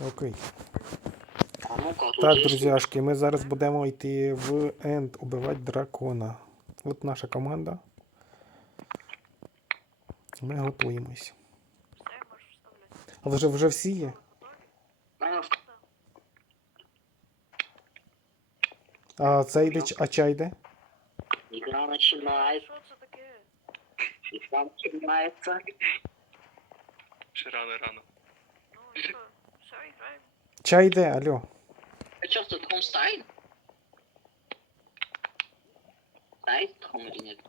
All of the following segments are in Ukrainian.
Окей. Так, друзяшки, ми зараз будемо йти в Енд убивати дракона. От наша команда. Ми готуємось. Вставляти. Вже вже всі є? А цей йде, а чай йде? Игра начинается. Що це таке? Игра начинается. Ще рано рано. Ну. Чай йде, алло. А что, тут Хомстайн? Стоит Хом или нет?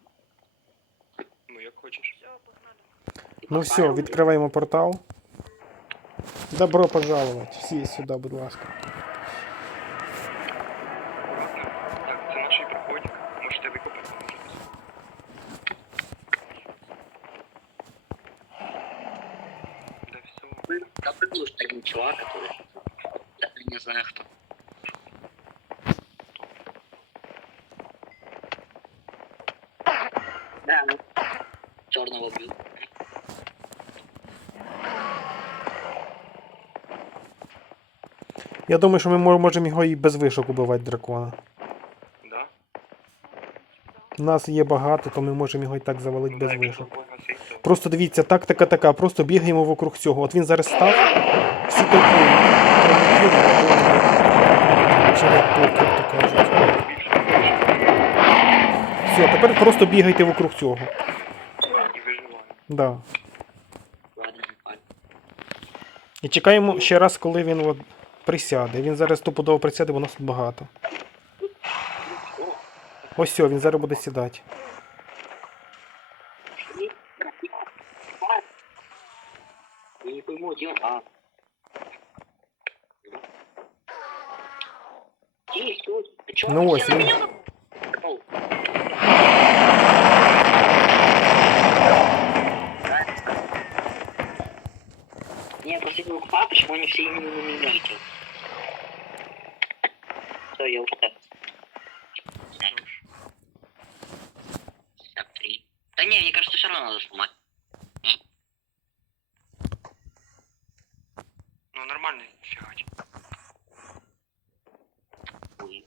Ну як хочеш. Все, погнали. Ну все, відкриваємо портал. Добро пожаловать. Всі сюди, будь ласка. Аккуратно. Так, це наш проходик. Можете викопати. Да все. Да придумал, что один чувак, который... Я не знаю кто. Да, ну. Черного бил. Я думаю, що ми можемо його і без вишок убивати дракона. Да? Нас є багато, то ми можемо його і так завалити без вишок. гасить, то... Просто дивіться, тактика така, просто бігаємо вокруг цього. От він зараз став, всі толпою. Все, тепер просто бігайте вокруг цього. Да. І чекаємо ще раз, коли він от присяде. Він зараз стопудово присяде, бо нас тут багато. Ось все, він зараз буде сідати. Я не пойму, где он. А. Здесь, тут. Ты чё, Ну, ось вообще на він. меня напал? Не, просто не покупаю, почему они все именно на меня летят. Все, я устал. Що ж. 53. Да не, мне кажется, все равно надо сломать. Ну нормально фігач. Ой,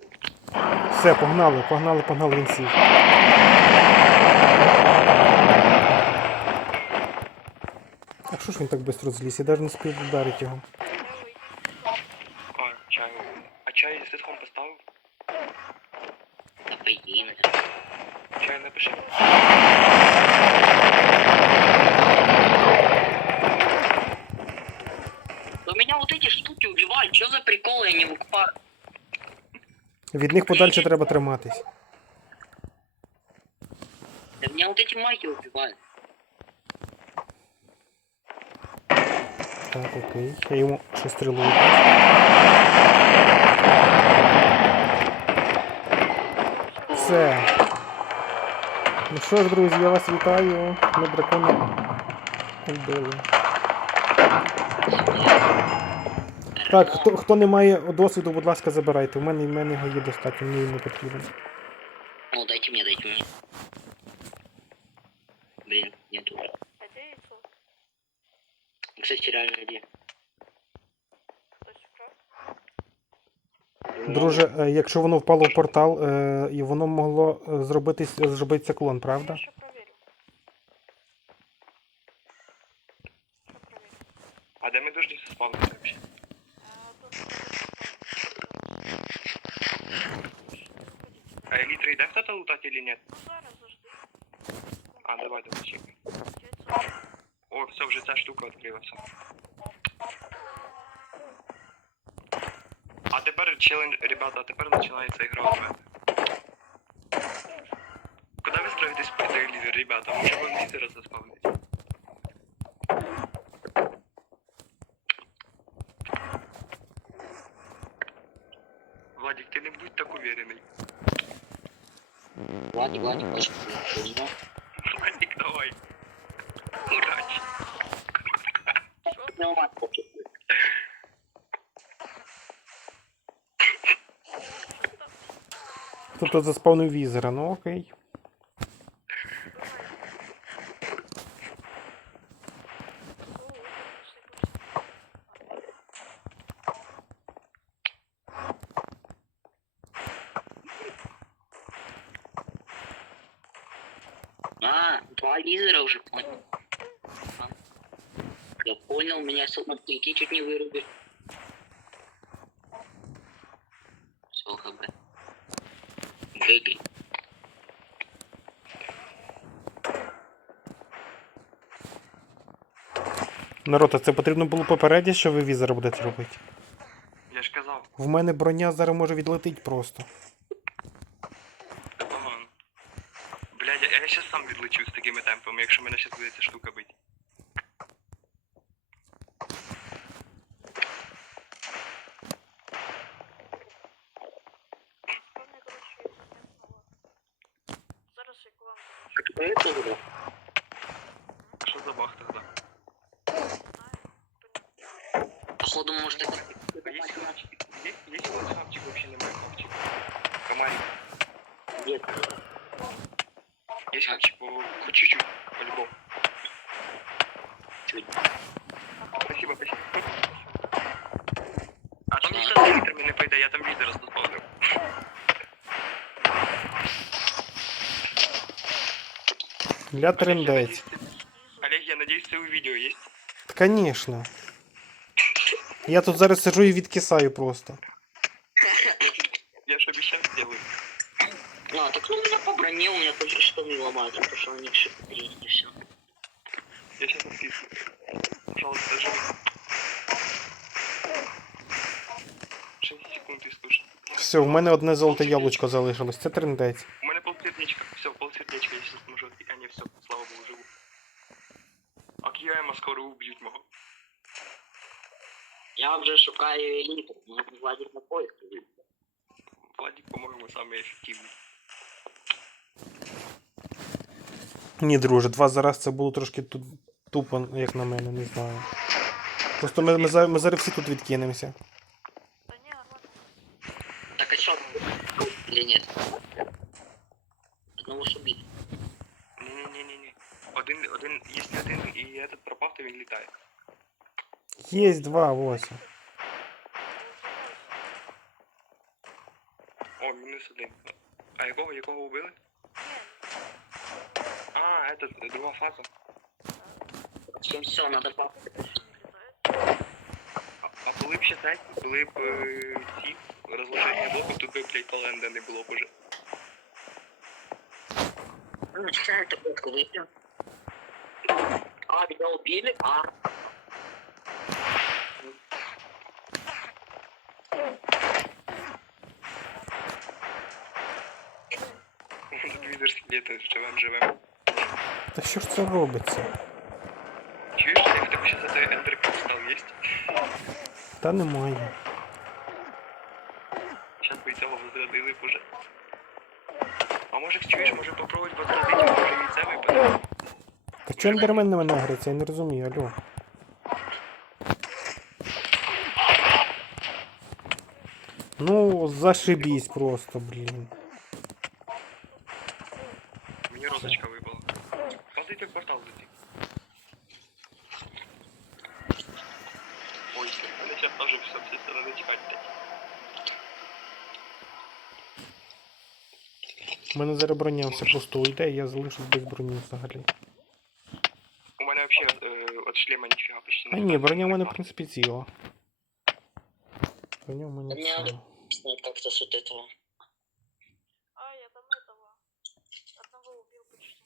Все, погнали, погнали, погнали, він сів. А що ж він так швидко зліз? Я навіть не спів вдарити його. А, чай. А чай з ситхом поставив? Да по. Чай напиши. Да меня вот эти штуки убивают, что за прикол, я не выкупаю. Від них подальше треба триматись. Да меня вот эти майки убивают. Так, окей. Я йому ще стрілу. Все. Ну що ж, друзі, я вас вітаю. Ми дракона вбили. Так, хто, хто не має досвіду, будь ласка, забирайте. У мене в мене його є достатньо, мені не потрібен. Ну, дайте мне, дайте мне. Блин, нету. Кстати, реально где? Друже, е, якщо воно впало в портал, е, і воно могло е, зробити, зробити циклон, правда? А де ми должны спавнити вообще? А, тут А елітри йде хто-то лутати или нет? Ну зараз завжди. А, давай, давай, чекай. Яйцо. О, все, вже ця штука відкрилася. А тепер челендж, ребята, тепер починається ігра в мене. Куди ви строїтесь по лідер, ребята? Може вам лідера заспавнить? Уверений. Владик, Владик, очень трудно. Владик, давай. Удачи. Пневматику. Тобто заспавнив візера, ну окей. А, два лизера уже понял. А. Я понял, меня смотрите, чуть не вырубили. Все, хб. Гэгли. Народ, а це потрібно було попередити, що ви візера будете робити. Я ж казав, В мене броня зараз може відлетить просто. Блядь, я, я щас сам відлечу з такими темпами, якщо мене щас буде ця штука бить. Комарик. Нет. Есть хавчик по... Хоть чуть-чуть, по-любому. Чуть. Спасибо, спасибо. А там ніхто за літрами не пойде, я там лідера заспавнив. Для трендець. Олег, я надеюсь, це у відео є. Конечно. Я тут зараз сижу і відкисаю просто. Ж обіцяв зробити. А, так ну у меня по броне, у меня только штаны ломают, потому что они шипят и все. Я сейчас напишу. Пожалуйста, живи. 6 секунд і слушай. Все, в мене одне золоте яблучко залишилось. Це трендець. У мене полсердечка. Все, полсердечка, я сейчас зможу. А не, все, слава богу, живу. А Кіяма скоро уб'ють мого. Я вже шукаю еліту, можна владик на поиск. Владик, по-моєму, самий ефективний. Ні, друже, два за раз це було трошки ту- тупо, як на мене, не знаю. Просто ми, ми, за- ми зараз всі тут відкинемося. Та ні, нормально. Так а что, или нет? Одного ж убить. Ні-ні-ні-ні. Один, один, якщо один і этот пропав, то він літає. Є два, ось. мінус один. А якого, якого убили? А, этот, друга фаза. Всем все, надо папа. А, а були б ще треті, були б е, ці розложення боку, тут би, блядь, Поленда не було б уже. Ну, что это водку выпьем? А, тебя убили? А. Відер сидіти, живем, живем. Та що ж це робиться? Чуєш, як в тебе ще за той ендерпіл став єсть? Та немає. Сейчас би цього возродили б уже. А може, чуєш, може попробувати возродити, може і це випаде? Та чого ендермен на мене гриться? Я не розумію, алло. Ну, зашибісь просто, блін. Мені розочка випала. Падайте в портал лети. Ой, мене сейчас теж все, всі сторони. У мене зараз броня все просто уйде, і я залишусь без броні взагалі. У мене вообще е, от шлема ніфіга почти А не ні, броня в мене в принципі ціла. Броня в мене ціла. Снять как-то с вот этого. А, я там этого. Одного убил почти.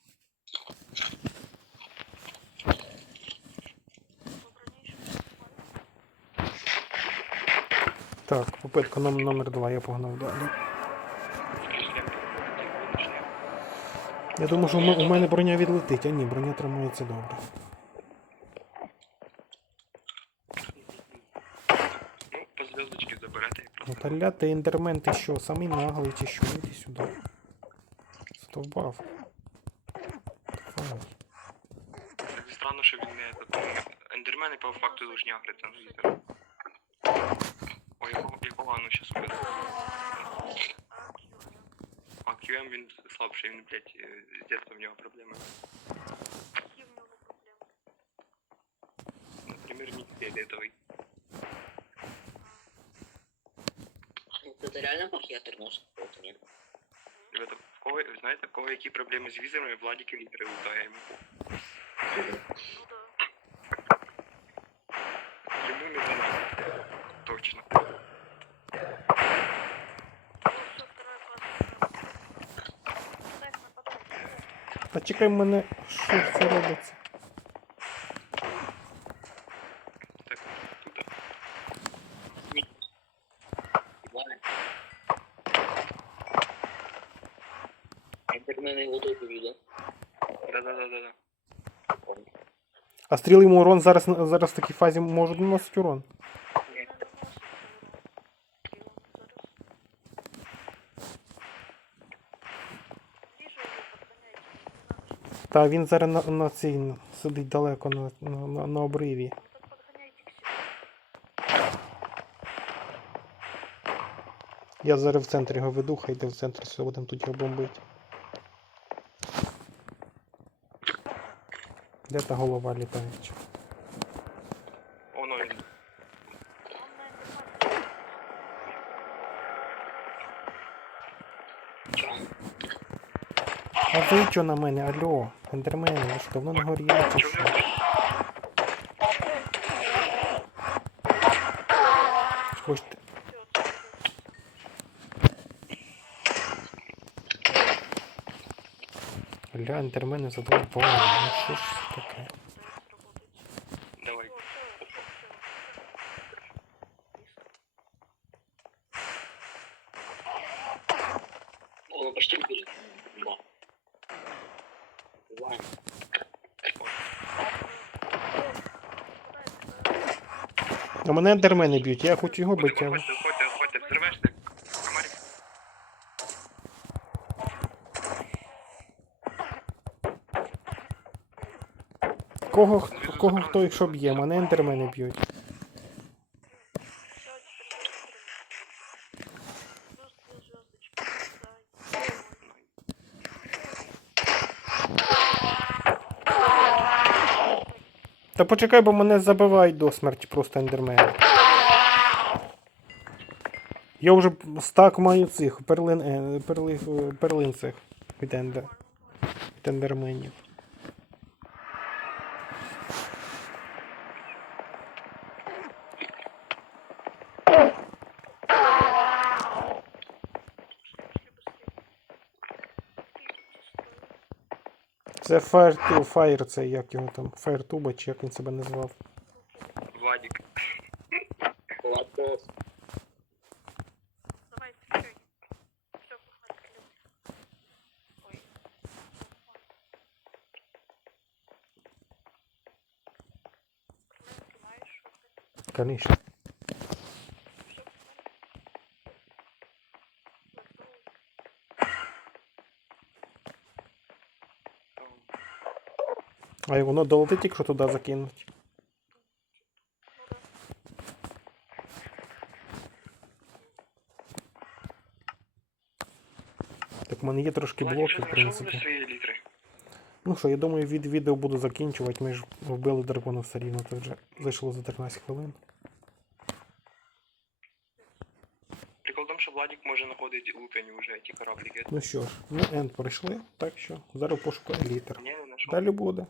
По броне еще не снимали. Так, попитка номер, номер два, я погнав далі. Я думаю, що у мене броня відлетить, а ні, броня тримається добре. По звездочке заберете і просто. та ти ендермен, ти що, самий наглий чи що? Іди сюди. Так странно, що він не. Ендермени по факту должні агрити на вітер. Ой, якого, якого ану щас убили. А, А Q, QM він слабший, він, блядь, е, з детства в нього проблеми. Какие у него проблемы? Например, ник фиолетовый. Это реально пахиатр нос какой-то, нет? В этом кого, знаєте, в кого які проблеми з візерами, Владіки літери лутаємо. Ну да. Йому Та чекай мене, що ж це робиться? Так, туди. Ладно. Эндермены его тоже видят. Да-да-да-да. А стріли йому урон зараз, зараз в такій фазі можуть наносити урон. Та він зараз на, на цій сидить далеко на, на, на, обриві. Я зараз в центрі його веду, хай йде в центр, все будемо тут його бомбити. Де та голова літаюча? Оно він. Он на эндермане. Чё? А ви що на мене? Алло, ендермени, ви що, давно не горіли чи що? Хочете? Всё, отсюда. Ля, ендермени задоволені. Ну що ж це таке? Пытаюсь А мене ендермени б'ють, я хочу його бити. Кого, кого хто якщо б'є, мене ендермени б'ють. Почекай, бо мене забивають до смерті просто ендермени. Я вже стак маю цих перлин, е, перли, е, перлин цих від, ендер, від ендерменів. Це Fire to Fire, це як його там, Fire Tuba, чи як він себе назвав. Владік. Ладно. Давай, встречай. Все, погнали, клёв. Ой. Клёв, понимаешь, что ты? Конечно. А й воно долетить, якщо туди закинуть. Ну. Так в мене є трошки блоків, в принципі. Ну що, я думаю, від відео буду закінчувати. Ми ж вбили дракона все рівно, то вже зайшло за 13 хвилин. Прикол в тому, що Владік може знаходити лутані вже ті корабліки. Ну що ж, ми енд пройшли, так що зараз пошуку елітер. Далі буде.